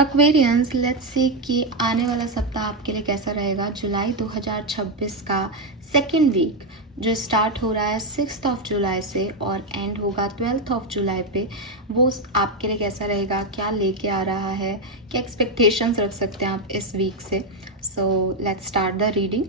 Aquarians, let's see कि आने वाला सप्ताह आपके लिए कैसा रहेगा। जुलाई 2026 का सेकेंड वीक जो स्टार्ट हो रहा है 6 जुलाई से और एंड होगा 12 जुलाई पे, वो आपके लिए कैसा रहेगा, क्या लेके आ रहा है, क्या एक्सपेक्टेशंस रख सकते हैं आप इस वीक से। So let's start the reading.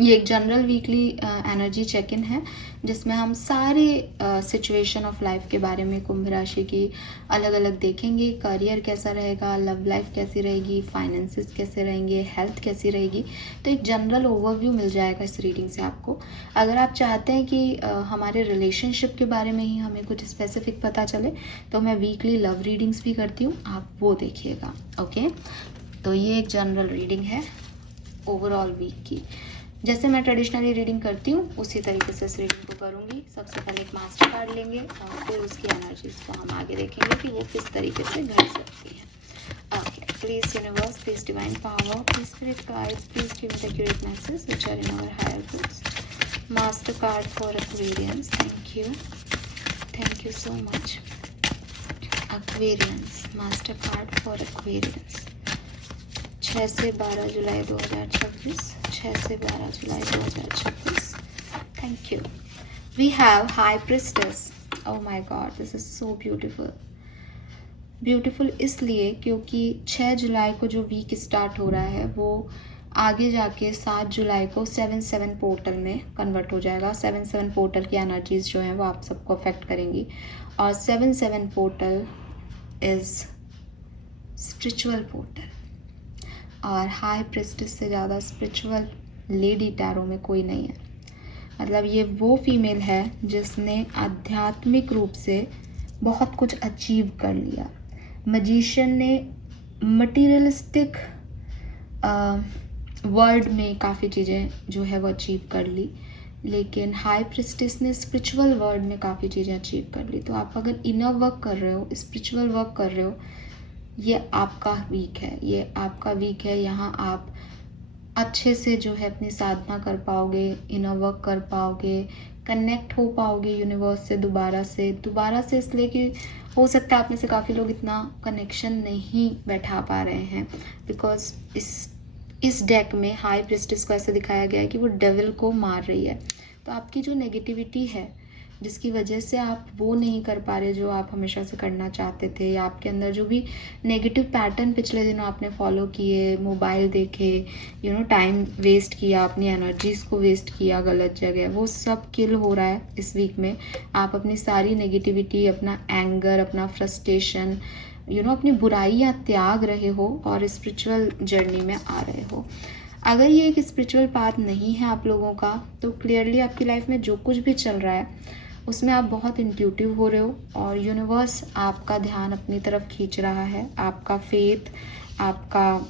ये एक general weekly energy check in है जिसमें हम सारे सिचुएशन ऑफ लाइफ के बारे में कुंभ राशि की अलग अलग देखेंगे। करियर कैसा रहेगा, लव लाइफ कैसी रहेगी, फाइनेंसेस कैसे रहेंगे, हेल्थ कैसी रहेगी। तो एक जनरल ओवरव्यू मिल जाएगा इस रीडिंग से आपको। अगर आप चाहते हैं कि हमारे रिलेशनशिप के बारे में ही हमें कुछ स्पेसिफिक पता चले तो मैं वीकली लव रीडिंग्स भी करती हूँ, आप वो देखिएगा। ओके, तो ये एक जनरल रीडिंग है ओवरऑल वीक की। जैसे मैं ट्रेडिशनली रीडिंग करती हूँ उसी तरीके से इस रीडिंग को करूँगी। सबसे पहले एक मास्टर कार्ड लेंगे और फिर उसकी एनर्जीज को हम आगे देखेंगे कि वो किस तरीके से घट सकती है। Okay, please universe, please divine power, please spirit guides, please give me the accurate message which are in our higher goods. Master card for Aquarians, thank you so much. Aquarians, master card for Aquarians 6 से 12 जुलाई 2026, 6 से 12 जुलाई 2026। Thank you. We have high priestess. Oh my God, this is so beautiful. Beautiful इसलिए क्योंकि 6 जुलाई को जो week start हो रहा है वो आगे जाके 7 जुलाई को 7-7 पोर्टल में कन्वर्ट हो जाएगा। 7-7 पोर्टल की एनर्जीज जो हैं वो आप सबको अफेक्ट करेंगी और 7-7 पोर्टल इज स्पिरिचुअल पोर्टल। और हाई प्रेस्टिस से ज़्यादा स्पिरिचुअल लेडी टैरो में कोई नहीं है। मतलब ये वो फीमेल है जिसने आध्यात्मिक रूप से बहुत कुछ अचीव कर लिया। मजिशियन ने मटीरियलिस्टिक वर्ल्ड में काफ़ी चीज़ें जो है वो अचीव कर ली, लेकिन हाई प्रेस्टिस ने स्पिरिचुअल वर्ल्ड में काफ़ी चीज़ें अचीव कर ली। तो आप अगर इनर वर्क कर रहे हो, स्पिरिचुअल वर्क कर रहे हो, ये आपका वीक है, ये आपका वीक है। यहाँ आप अच्छे से जो है अपनी साधना कर पाओगे, इनर वर्क कर पाओगे, कनेक्ट हो पाओगे यूनिवर्स से दोबारा से इसलिए कि हो सकता है आप में से काफ़ी लोग इतना कनेक्शन नहीं बैठा पा रहे हैं बिकॉज इस डेक में हाई प्रिस्टिस को ऐसे दिखाया गया है कि वो डेविल को मार रही है। तो आपकी जो नेगेटिविटी है जिसकी वजह से आप वो नहीं कर पा रहे जो आप हमेशा से करना चाहते थे, या आपके अंदर जो भी नेगेटिव पैटर्न पिछले दिनों आपने फॉलो किए, मोबाइल देखे, टाइम वेस्ट किया, अपनी एनर्जीज़ को वेस्ट किया गलत जगह, वो सब किल हो रहा है इस वीक में। आप अपनी सारी नेगेटिविटी, अपना एंगर, अपना फ्रस्ट्रेशन, अपनी बुराइयाँ त्याग रहे हो और स्पिरिचुअल जर्नी में आ रहे हो। अगर ये एक स्पिरिचुअल पाथ नहीं है आप लोगों का तो क्लियरली आपकी लाइफ में जो कुछ भी चल रहा है उसमें आप बहुत इंट्यूटिव हो रहे हो और यूनिवर्स आपका ध्यान अपनी तरफ खींच रहा है। आपका फेथ, आपका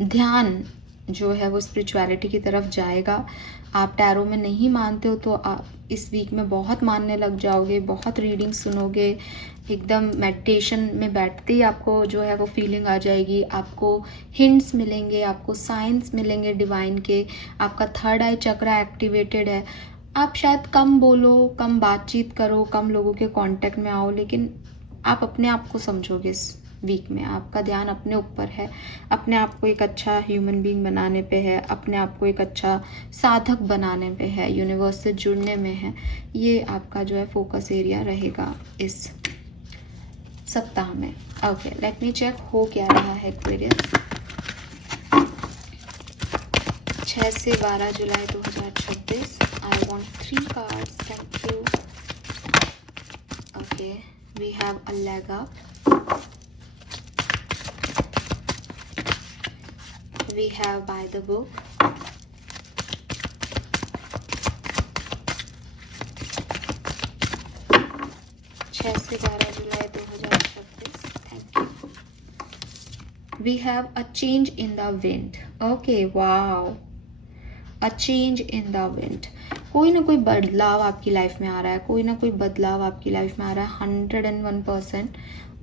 ध्यान जो है वो स्पिरिचुअलिटी की तरफ जाएगा। आप टैरो में नहीं मानते हो तो आप इस वीक में बहुत मानने लग जाओगे, बहुत रीडिंग सुनोगे, एकदम मेडिटेशन में बैठते ही आपको जो है वो फीलिंग आ जाएगी, आपको हिंट्स मिलेंगे, आपको साइंस मिलेंगे डिवाइन के। आपका थर्ड आई चक्रा एक्टिवेटेड है। आप शायद कम बोलो, कम बातचीत करो, कम लोगों के कांटेक्ट में आओ, लेकिन आप अपने आप को समझोगे इस वीक में। आपका ध्यान अपने ऊपर है, अपने आप को एक अच्छा ह्यूमन बीइंग बनाने पे है, अपने आप को एक अच्छा साधक बनाने पे है, यूनिवर्स से जुड़ने में है। ये आपका जो है फोकस एरिया रहेगा इस सप्ताह में। ओके, लेट मी चेक हो क्या रहा है एक्वेरियस 6 से 12 जुलाई 2026। I want 3 cards, thank you. Okay, we have a leg up. We have by the book. छह से 12 जुलाई 2026, thank you. We have a change in the wind. Okay, wow. A change in the wind. कोई ना कोई बदलाव आपकी life में आ रहा है, कोई ना कोई बदलाव आपकी लाइफ में आ रहा है 101%।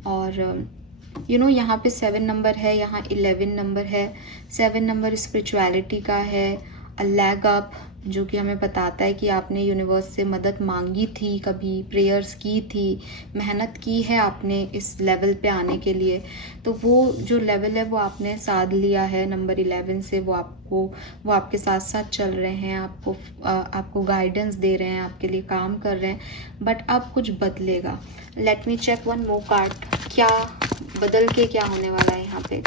और यहाँ पे 7 नंबर है, यहाँ 11 नंबर है। 7 नंबर स्पिरिचुअलिटी का है, लैग अप, जो कि हमें बताता है कि आपने यूनिवर्स से मदद मांगी थी, कभी प्रेयर्स की थी, मेहनत की है आपने इस लेवल पे आने के लिए, तो वो जो लेवल है वो आपने साध लिया है नंबर 11 से। वो आपके साथ साथ चल रहे हैं, आपको गाइडेंस दे रहे हैं, आपके लिए काम कर रहे हैं, बट अब कुछ बदलेगा। Let me check one more card, क्या बदल के क्या होने वाला है यहाँ पे,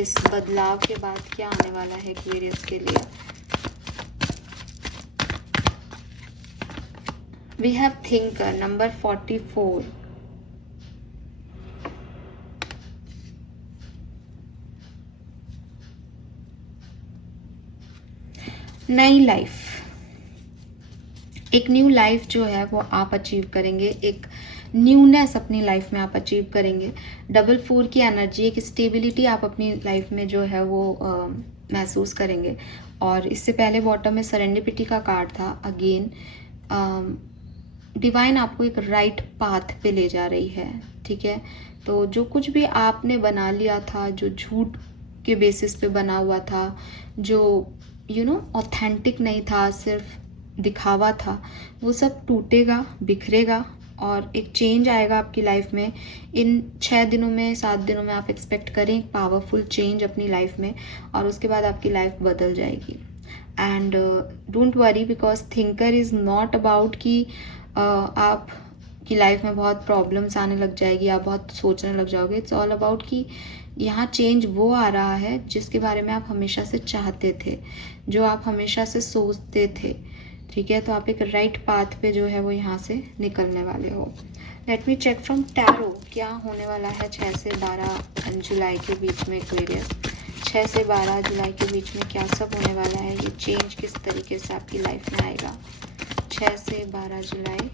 इस बदलाव के बाद क्या आने वाला है एक्वेरियस के लिए। We have thinker number 44. नई लाइफ, एक न्यू लाइफ जो है वो आप अचीव करेंगे, एक न्यूनेस अपनी लाइफ में आप अचीव करेंगे। डबल 4 की एनर्जी, एक स्टेबिलिटी आप अपनी लाइफ में जो है वो महसूस करेंगे। और इससे पहले बॉटम में सरेंडिपिटी का कार्ड था। अगेन डिवाइन आपको एक राइट पाथ पे ले जा रही है, ठीक है। तो जो कुछ भी आपने बना लिया था, जो झूठ के बेसिस पे बना हुआ था, जो ऑथेंटिक नहीं था, सिर्फ दिखावा था, वो सब टूटेगा, बिखरेगा और एक चेंज आएगा आपकी लाइफ में। इन 6 दिनों में, 7 दिनों में आप एक्सपेक्ट करें एक पावरफुल चेंज अपनी लाइफ में, और उसके बाद आपकी लाइफ बदल जाएगी। And don't worry, because thinker is not about कि आप की लाइफ में बहुत प्रॉब्लम्स आने लग जाएगी, आप बहुत सोचने लग जाओगे। इट्स ऑल अबाउट कि यहाँ चेंज वो आ रहा है जिसके बारे में आप हमेशा से चाहते थे, जो आप हमेशा से सोचते थे, ठीक है। तो आप एक राइट पाथ पे जो है वो यहाँ से निकलने वाले हो। Let me check from tarot, क्या होने वाला है 6 से 12 जुलाई के बीच में एक्वेरियस। 6 से 12 जुलाई के बीच में क्या सब होने वाला है, ये चेंज किस तरीके से आपकी लाइफ में आएगा। 6 से 12 जुलाई,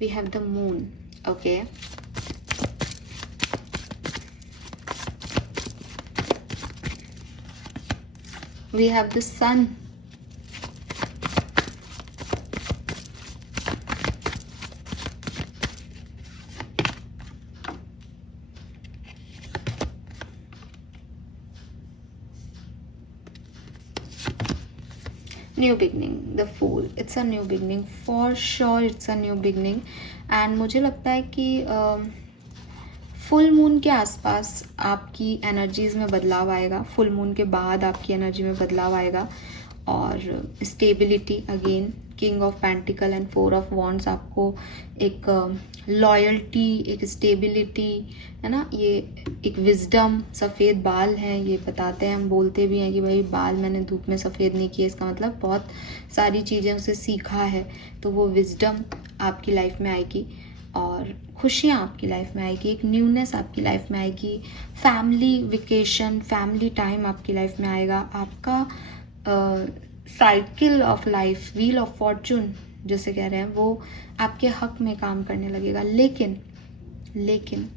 we have the moon, okay. We have the sun. New beginning, the Fool. It's a new beginning, for sure it's a new beginning. And मुझे लगता है कि फुल मून के आसपास आपकी एनर्जीज़ में बदलाव आएगा, फुल मून के बाद आपकी एनर्जी में बदलाव आएगा। और stability, again king of pentacle and 4 of wands, आपको एक लॉयल्टी, एक स्टेबिलिटी, है ना। ये एक विजडम, सफ़ेद बाल हैं, ये बताते हैं, हम बोलते भी हैं कि भाई बाल मैंने धूप में सफ़ेद नहीं किए, इसका मतलब बहुत सारी चीज़ें उसे सीखा है। तो वो विजडम आपकी लाइफ में आएगी और खुशियाँ आपकी लाइफ में आएगी, एक न्यूनेस आपकी लाइफ में आएगी, फैमिली वेकेशन, फैमिली टाइम आपकी लाइफ में आएगा। आपका cycle of life, wheel of Fortune जैसे कह रहे हैं, वो आपके हक में काम करने लगेगा। लेकिन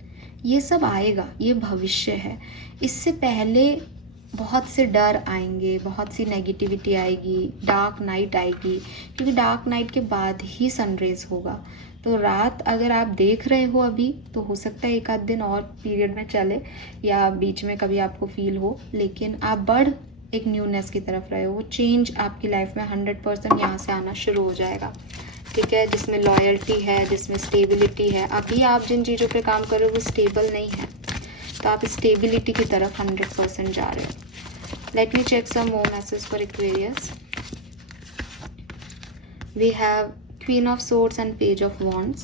ये सब आएगा, ये भविष्य है। इससे पहले बहुत से डर आएंगे, बहुत सी नेगेटिविटी आएगी, डार्क नाइट आएगी, क्योंकि डार्क नाइट के बाद ही सनराइज होगा। तो रात अगर आप देख रहे हो अभी, तो हो सकता है एक आध दिन और पीरियड में चले या बीच में कभी आपको फील हो, लेकिन आप बढ़ एक न्यूनेस की तरफ रहे हो। वो चेंज आपकी लाइफ में 100% यहाँ से आना शुरू हो जाएगा, ठीक है, जिसमें लॉयल्टी है, जिसमें स्टेबिलिटी है। अभी आप जिन चीज़ों पे काम कर रहे हो वो स्टेबल नहीं है, तो आप स्टेबिलिटी की तरफ 100% जा रहे हो। Let me check some more message for Aquarius. We have Queen of Swords and Page of Wands.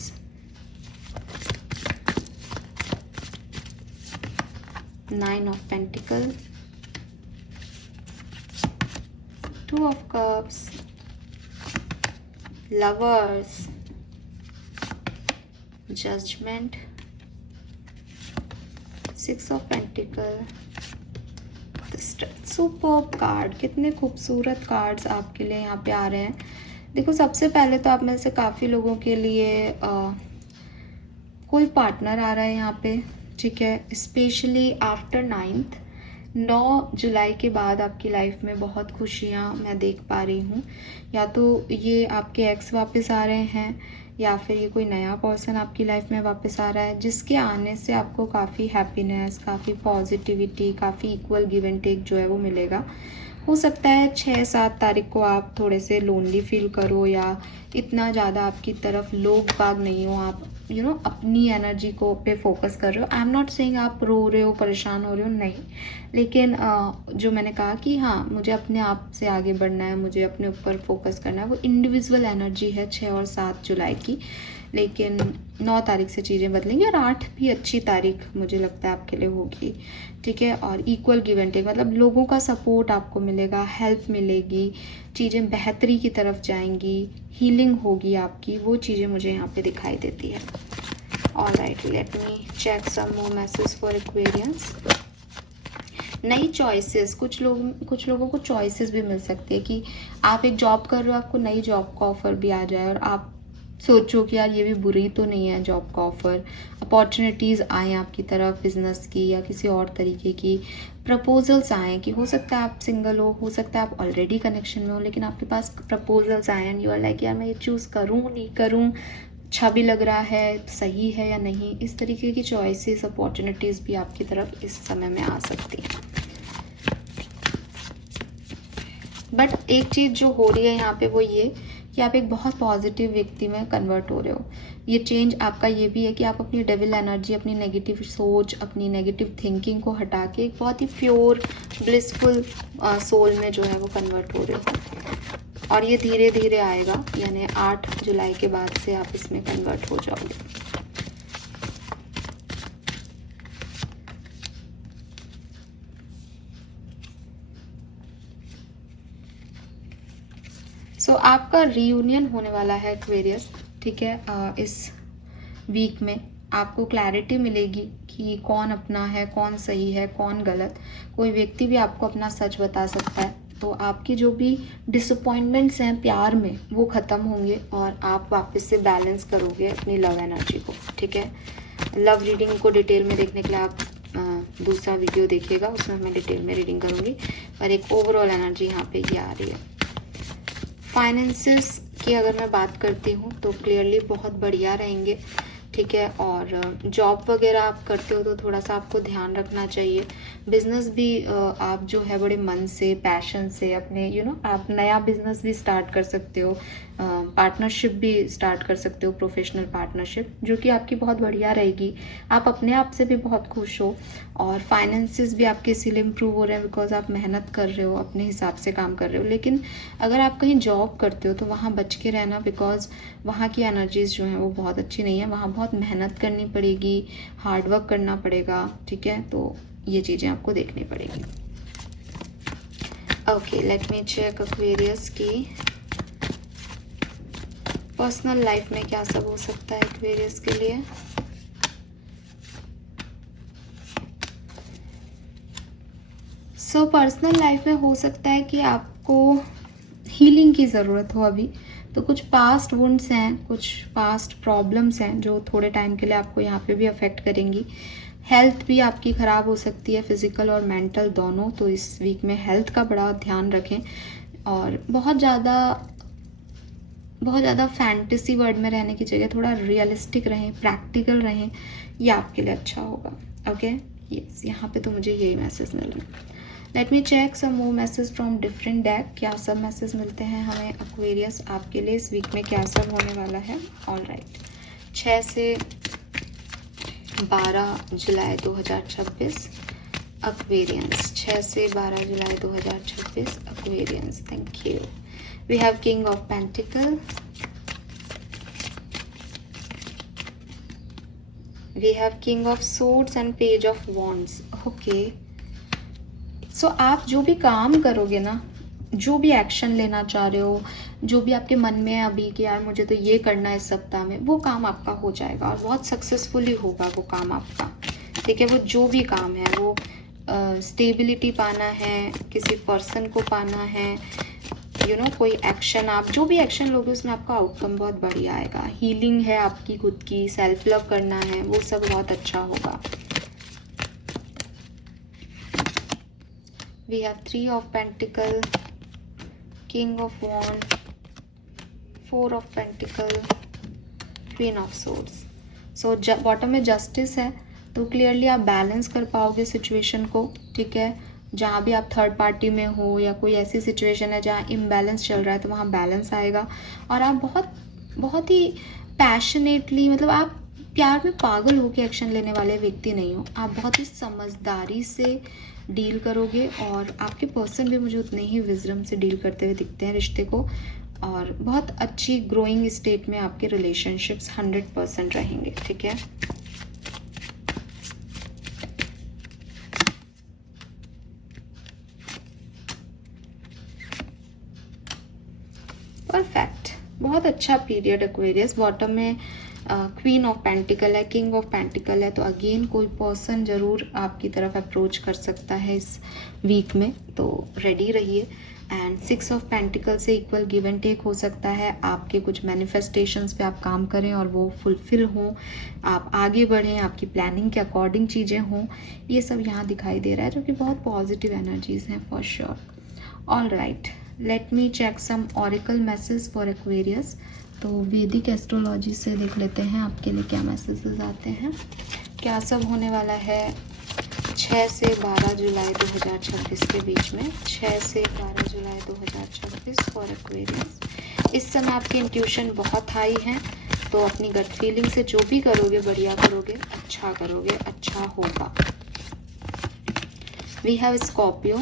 Nine of Pentacles. 2 of Cups. Lovers. Judgment. 6 of Pentacles. Superb card, कितने खूबसूरत कार्ड्स आपके लिए यहाँ पे आ रहे हैं। देखो, सबसे पहले तो आप में से काफ़ी लोगों के लिए कोई पार्टनर आ रहा है यहाँ पे, ठीक है। स्पेशली आफ्टर 9 जुलाई के बाद आपकी लाइफ में बहुत खुशियाँ मैं देख पा रही हूँ। या तो ये आपके एक्स वापस आ रहे हैं, या फिर ये कोई नया पर्सन आपकी लाइफ में वापस आ रहा है, जिसके आने से आपको काफ़ी हैप्पीनेस, काफ़ी पॉजिटिविटी, काफ़ी इक्वल गिव एंड टेक जो है वो मिलेगा। हो सकता है 6-7 तारीख को आप थोड़े से लोनली फील करो या इतना ज़्यादा आपकी तरफ लोग बाग नहीं हो, आप अपनी एनर्जी को पे फोकस कर रहे हो। आई एम नॉट सेइंग आप रो रहे हो, परेशान हो रहे हो, नहीं। लेकिन जो मैंने कहा कि हाँ, मुझे अपने आप से आगे बढ़ना है, मुझे अपने ऊपर फोकस करना है, वो इंडिविजुअल एनर्जी है 6 और 7 जुलाई की। लेकिन 9 तारीख से चीज़ें बदलेंगी और 8 भी अच्छी तारीख मुझे लगता है आपके लिए होगी, ठीक है। और इक्वल गिव एंड टेक, मतलब लोगों का सपोर्ट आपको मिलेगा, हेल्प मिलेगी, चीज़ें बेहतरी की तरफ जाएंगी, हीलिंग होगी आपकी, वो चीज़ें मुझे यहाँ पे दिखाई देती है। Alright, let me check some more message for Aquarians. नई चॉइसेस, कुछ लोगों को चॉइसेस भी मिल सकती है कि आप एक जॉब कर रहे हो, आपको नई जॉब का ऑफर भी आ जाए और आप सोचो कि यार ये भी बुरी तो नहीं है जॉब का ऑफर, अपॉर्चुनिटीज़ आए आपकी तरफ बिजनेस की या किसी और तरीके की, प्रपोजल्स आए कि हो सकता है आप सिंगल हो सकता है आप ऑलरेडी कनेक्शन में हो, लेकिन आपके पास प्रपोजल्स आए एंड यू आर लाइक यार मैं ये चूज़ करूँ नहीं करूँ, अच्छा भी लग रहा है, सही है या नहीं। इस तरीके की चॉइसेस, अपॉर्चुनिटीज़ भी आपकी तरफ इस समय में आ सकती हैं। बट एक चीज़ जो हो रही है यहाँ पे वो ये कि आप एक बहुत पॉजिटिव व्यक्ति में कन्वर्ट हो रहे हो। ये चेंज आपका ये भी है कि आप अपनी डेविल एनर्जी, अपनी नेगेटिव सोच, अपनी नेगेटिव थिंकिंग को हटा के एक बहुत ही प्योर ब्लिसफुल सोल में जो है वो कन्वर्ट हो रहे हो। और ये धीरे धीरे आएगा, यानी 8 जुलाई के बाद से आप इसमें कन्वर्ट हो जाओगे। सो आपका रीयूनियन होने वाला है एक्वेरियस, ठीक है। इस वीक में आपको क्लैरिटी मिलेगी कि कौन अपना है, कौन सही है, कौन गलत। कोई व्यक्ति भी आपको अपना सच बता सकता है। तो आपकी जो भी डिसअपॉइंटमेंट्स हैं प्यार में वो ख़त्म होंगे और आप वापस से बैलेंस करोगे अपनी लव एनर्जी को, ठीक है। लव रीडिंग को डिटेल में देखने के लिए आप दूसरा वीडियो देखिएगा, उसमें मैं डिटेल में रीडिंग करूँगी। पर एक ओवरऑल एनर्जी यहाँ पे ये आ रही है। फाइनेंसेस की अगर मैं बात करती हूँ तो क्लियरली बहुत बढ़िया रहेंगे, ठीक है। और जॉब वगैरह आप करते हो तो थोड़ा सा आपको ध्यान रखना चाहिए। बिजनेस भी आप जो है बड़े मन से, पैशन से अपने आप नया बिजनेस भी स्टार्ट कर सकते हो, पार्टनरशिप भी स्टार्ट कर सकते हो, प्रोफेशनल पार्टनरशिप, जो कि आपकी बहुत बढ़िया रहेगी। आप अपने आप से भी बहुत खुश हो और फाइनेंसेस भी आपके इसीलिए इम्प्रूव हो रहे हैं बिकॉज आप मेहनत कर रहे हो, अपने हिसाब से काम कर रहे हो। लेकिन अगर आप कहीं जॉब करते हो तो वहाँ बच के रहना, बिकॉज वहाँ की एनर्जीज जो हैं वो बहुत अच्छी नहीं है। वहाँ बहुत मेहनत करनी पड़ेगी, हार्ड वर्क करना पड़ेगा, ठीक है। तो ये चीज़ें आपको देखनी पड़ेगी। Okay, let me check Aquarius की पर्सनल लाइफ में क्या सब हो सकता है एक्वेरियस के लिए। सो पर्सनल लाइफ में हो सकता है कि आपको हीलिंग की ज़रूरत हो अभी। तो कुछ पास्ट वुंड्स हैं, कुछ पास्ट प्रॉब्लम्स हैं जो थोड़े टाइम के लिए आपको यहाँ पे भी अफेक्ट करेंगी। हेल्थ भी आपकी ख़राब हो सकती है, फिजिकल और मेंटल दोनों। तो इस वीक में हेल्थ का बड़ा ध्यान रखें और बहुत ज़्यादा फैंटेसी वर्ल्ड में रहने की जगह थोड़ा रियलिस्टिक रहें, प्रैक्टिकल रहें, ये आपके लिए अच्छा होगा। ओके, यस, यहाँ पे तो मुझे यही मैसेज मिल रहा है। Let me check some more message from different deck. क्या सब मैसेज मिलते हैं हमें एक्वेरियस आपके लिए इस वीक में, क्या सब होने वाला है। ऑलराइट, 6 से 12 जुलाई 2026 एक्वेरियंस, 6 से 12 जुलाई 2026 Aquarians. Thank you. We have King of Pentacle, we have King of Swords and Page of Wands. Okay, so आप जो भी काम करोगे ना, जो भी एक्शन लेना चाह रहे हो, जो भी आपके मन में है अभी कि यार मुझे तो ये करना है इस सप्ताह में, वो काम आपका हो जाएगा और बहुत सक्सेसफुली होगा वो काम आपका, ठीक है। वो जो भी काम है, वो स्टेबिलिटी पाना है, किसी पर्सन को पाना है, कोई एक्शन, आप जो भी एक्शन लोगे उसमें आपका आउटकम बहुत बढ़िया आएगा। हीलिंग है आपकी खुद की, सेल्फ लव करना है, वो सब बहुत अच्छा होगा। We have 3 of pentacle, king of wand, 4 of pentacle, queen of swords. So bottom में जस्टिस है, तो क्लियरली आप बैलेंस कर पाओगे सिचुएशन को, ठीक है। जहाँ भी आप थर्ड पार्टी में हो या कोई ऐसी सिचुएशन है जहाँ इम्बैलेंस चल रहा है, तो वहाँ बैलेंस आएगा। और आप बहुत बहुत ही पैशनेटली, मतलब आप प्यार में पागल होकर एक्शन लेने वाले व्यक्ति नहीं हो। आप बहुत ही समझदारी से डील करोगे, और आपके पर्सन भी मुझे उतने ही विजडम से डील करते हुए दिखते हैं रिश्ते को। और बहुत अच्छी ग्रोइंग स्टेट में आपके रिलेशनशिप्स 100% रहेंगे। ठीक है, परफेक्ट, बहुत अच्छा पीरियड एक्वेरियस। बॉटम में क्वीन ऑफ पेंटिकल है, किंग ऑफ पेंटिकल है, तो अगेन कोई पर्सन ज़रूर आपकी तरफ अप्रोच कर सकता है इस वीक में, तो रेडी रहिए। एंड 6 ऑफ पेंटिकल से इक्वल गिव एंड टेक हो सकता है। आपके कुछ मैनिफेस्टेशंस पे आप काम करें और वो फुलफिल हों, आप आगे बढ़ें, आपकी प्लानिंग के अकॉर्डिंग चीज़ें हों, ये सब यहाँ दिखाई दे रहा है, जो कि बहुत पॉजिटिव एनर्जीज हैं for sure. All right, let me check some oracle message for Aquarius. तो वैदिक एस्ट्रोलॉजी से देख लेते हैं आपके लिए क्या मैसेजेस आते हैं, क्या सब होने वाला है 6 से 12 जुलाई 2026 के बीच में। 6 से 12 जुलाई 2026 फॉर एक्वेरियस। इस समय आपकी इंट्यूशन बहुत हाई है, तो अपनी गट फीलिंग से जो भी करोगे बढ़िया करोगे, अच्छा होगा। We have Scorpio.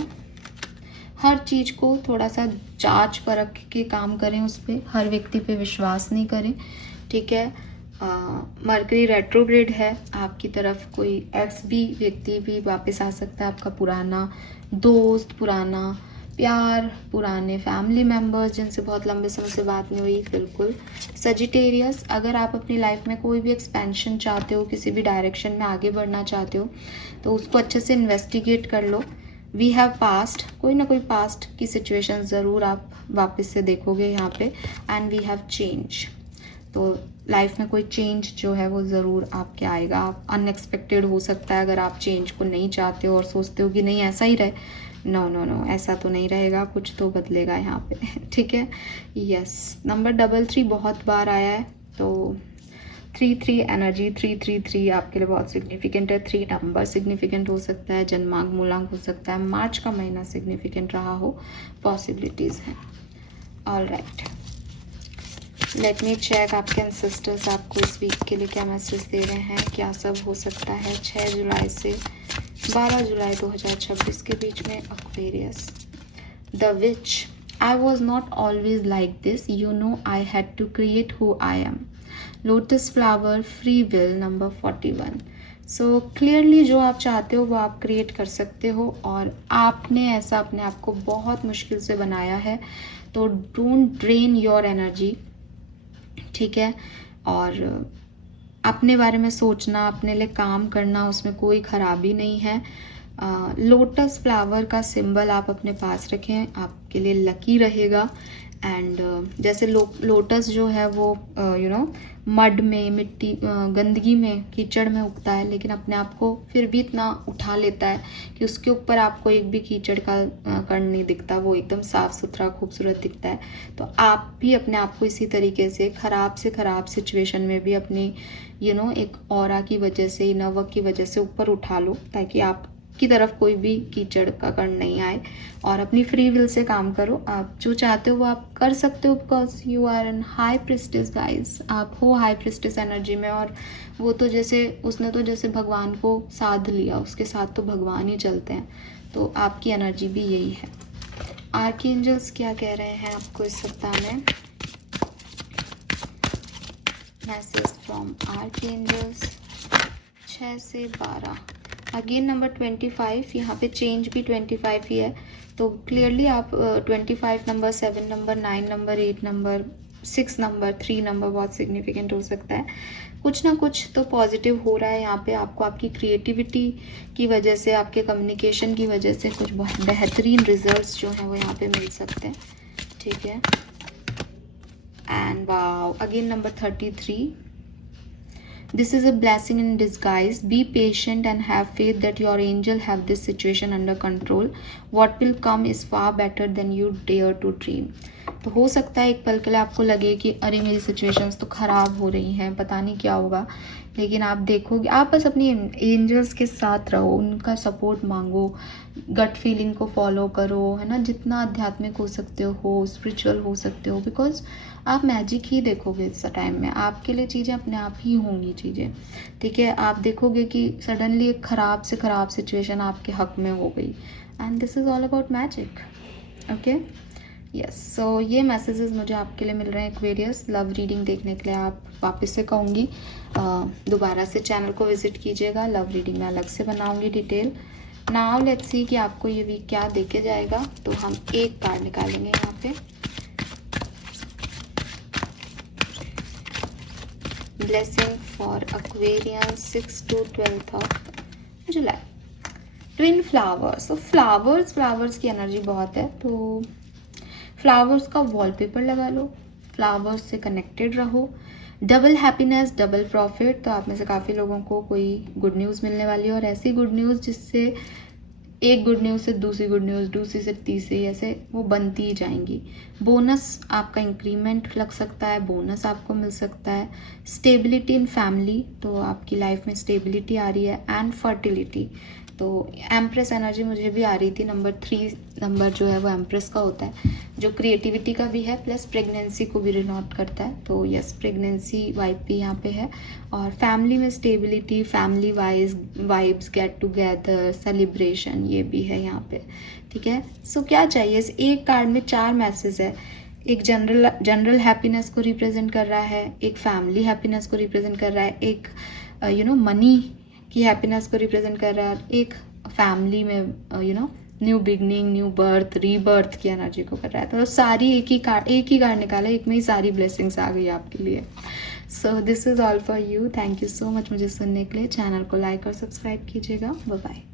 हर चीज़ को थोड़ा सा जांच परख के काम करें, उस पर हर व्यक्ति पे विश्वास नहीं करें। ठीक है, मरकरी रेट्रोग्रेड है, आपकी तरफ कोई एक्स भी व्यक्ति भी वापस आ सकता है, आपका पुराना दोस्त, पुराना प्यार, पुराने फैमिली मेम्बर्स जिनसे बहुत लंबे समय से बात नहीं हुई, बिल्कुल। सजिटेरियस, अगर आप अपनी लाइफ में कोई भी एक्सपेंशन चाहते हो, किसी भी डायरेक्शन में आगे बढ़ना चाहते हो, तो उसको अच्छे से इन्वेस्टिगेट कर लो। वी हैव पास्ट, कोई ना कोई पास्ट की सिचुएशन ज़रूर आप वापस से देखोगे यहाँ पे। एंड वी हैव चेंज, तो लाइफ में कोई चेंज जो है वो ज़रूर आपके आएगा। आप अनएक्सपेक्टेड हो सकता है अगर आप चेंज को नहीं चाहते हो और सोचते हो कि नहीं ऐसा ही रहे। नो नो नो, ऐसा तो नहीं रहेगा, कुछ तो बदलेगा यहाँ पे। ठीक है, यस। नंबर 33 बहुत बार आया है, तो 3-3 एनर्जी, 3-3-3 आपके लिए बहुत सिग्निफिकेंट है। 3 नंबर सिग्निफिकेंट हो सकता है, जन्मांक मूलांक हो सकता है, मार्च का महीना सिग्निफिकेंट रहा हो, पॉसिबिलिटीज़ हैं। All right, let me check आपके एंसेस्टर्स आपको इस वीक के लिए क्या मैसेज दे रहे हैं, क्या सब हो सकता है 6 जुलाई से 12 जुलाई 2026 के बीच में। Aquarius, the witch, I was not always like this, you know I had to create who I am. Lotus flower, free will, number 41। So clearly जो आप चाहते हो वो आप क्रिएट कर सकते हो, और आपने ऐसा अपने आप को बहुत मुश्किल से बनाया है, तो डोंट ड्रेन योर एनर्जी। ठीक है, और अपने बारे में सोचना, अपने लिए काम करना, उसमें कोई खराबी नहीं है। लोटस फ्लावर का सिंबल आप अपने पास रखें, आपके लिए लकी रहेगा। एंड जैसे लोटस जो है वो मड में, मिट्टी, गंदगी में, कीचड़ में उगता है, लेकिन अपने आप को फिर भी इतना उठा लेता है कि उसके ऊपर आपको एक भी कीचड़ का कण नहीं दिखता, वो एकदम साफ सुथरा खूबसूरत दिखता है। तो आप भी अपने आप को इसी तरीके से खराब सिचुएशन में भी अपनी एक ऑरा की वजह से, इनर वर्क की वजह से ऊपर उठा लो, ताकि आप की तरफ कोई भी कीचड़ का कण नहीं आए, और अपनी फ्री विल से काम करो। आप जो चाहते हो वो आप कर सकते हो, because you are an high priestess guys. आप हो हाई प्रिस्टेस एनर्जी में, और वो तो जैसे उसने तो जैसे भगवान को साध लिया, उसके साथ तो भगवान ही चलते हैं, तो आपकी एनर्जी भी यही है। आर्कएंजल्स क्या कह रहे हैं आपको इस सप्ताह में? मैसेज फ्रॉम आर्कएंजल्स 6 से 12। अगेन नंबर 25, यहाँ पे चेंज भी 25 ही है, तो क्लियरली आप 25 number, 7 number, 9 number, 8 number, 6 number, 3 number बहुत सिग्निफिकेंट हो सकता है। कुछ ना कुछ तो पॉजिटिव हो रहा है यहाँ पे आपको, आपकी क्रिएटिविटी की वजह से, आपके कम्युनिकेशन की वजह से कुछ बहुत बेहतरीन रिजल्ट्स जो हैं वो यहाँ पे मिल सकते हैं। ठीक है, and wow, again number 33, this is a blessing in disguise. Be patient and have faith that your angel have this situation under control. What will come is far better than you dare to dream. तो हो सकता है एक पल के लिए आपको लगे कि अरे मेरी सिचुएशंस तो ख़राब हो रही हैं, पता नहीं क्या होगा, लेकिन आप देखोगे, आप बस अपनी एंजल्स के साथ रहो, उनका सपोर्ट मांगो, गट फीलिंग को फॉलो करो, है ना, जितना आध्यात्मिक हो सकते हो, स्पिरिचुअल हो सकते हो, बिकॉज आप मैजिक ही देखोगे इस टाइम में। आपके लिए चीज़ें अपने आप ही होंगी चीज़ें, ठीक है। आप देखोगे कि सडनली एक ख़राब से ख़राब सिचुएशन आपके हक में हो गई, and this is all about magic. Okay, yes. So ये मैसेजेस मुझे आपके लिए मिल रहे हैं एक्वेरियस। लव रीडिंग देखने के लिए आप वापस से कहूँगी दोबारा से चैनल को विजिट कीजिएगा। लव रीडिंग मैं अलग से बनाऊँगी डिटेल। नाउ लेट्स सी कि आपको ये वीक क्या देके जाएगा। तो हम एक कार्ड निकालेंगे यहाँ पे। Blessing for Aquarian 6 to 12 of July. Twin flowers. तो फ्लावर्स की एनर्जी बहुत है, तो फ्लावर्स का वॉलपेपर लगा लो, फ्लावर्स से कनेक्टेड रहो। Double happiness, double profit. तो आप में से काफ़ी लोगों को कोई गुड न्यूज़ मिलने वाली है, और ऐसी गुड न्यूज़ जिससे एक गुड न्यूज़ से दूसरी गुड न्यूज़, दूसरी से तीसरी, ऐसे वो बनती ही जाएंगी। बोनस, आपका इंक्रीमेंट लग सकता है, बोनस आपको मिल सकता है। स्टेबिलिटी इन फैमिली, तो आपकी लाइफ में स्टेबिलिटी आ रही है। एंड फर्टिलिटी, तो एम्प्रेस एनर्जी मुझे भी आ रही थी। नंबर 3 नंबर जो है वो एम्प्रेस का होता है, जो क्रिएटिविटी का भी है, प्लस प्रेगनेंसी को भी रिनोट करता है। तो यस, प्रेगनेंसी वाइब भी यहाँ पे है। और फैमिली में stability, family vibes, get together, celebration, ये भी है यहाँ पे, ठीक है। सो क्या चाहिए, इस एक कार्ड में 4 मैसेज है। एक जनरल हैप्पीनेस को रिप्रेजेंट कर रहा है, एक फैमिली हैप्पीनेस को रिप्रेजेंट कर रहा है, एक मनी की हैप्पीनेस को रिप्रेजेंट कर रहा है, एक फैमिली में new beginning, new birth, rebirth की एनर्जी को कर रहा है। तो सारी एक ही कार्ड निकाला, एक में ही सारी ब्लेसिंग्स आ गई आपके लिए। So this is all for you. Thank you so much मुझे सुनने के लिए। चैनल को लाइक और सब्सक्राइब कीजिएगा। Bye bye.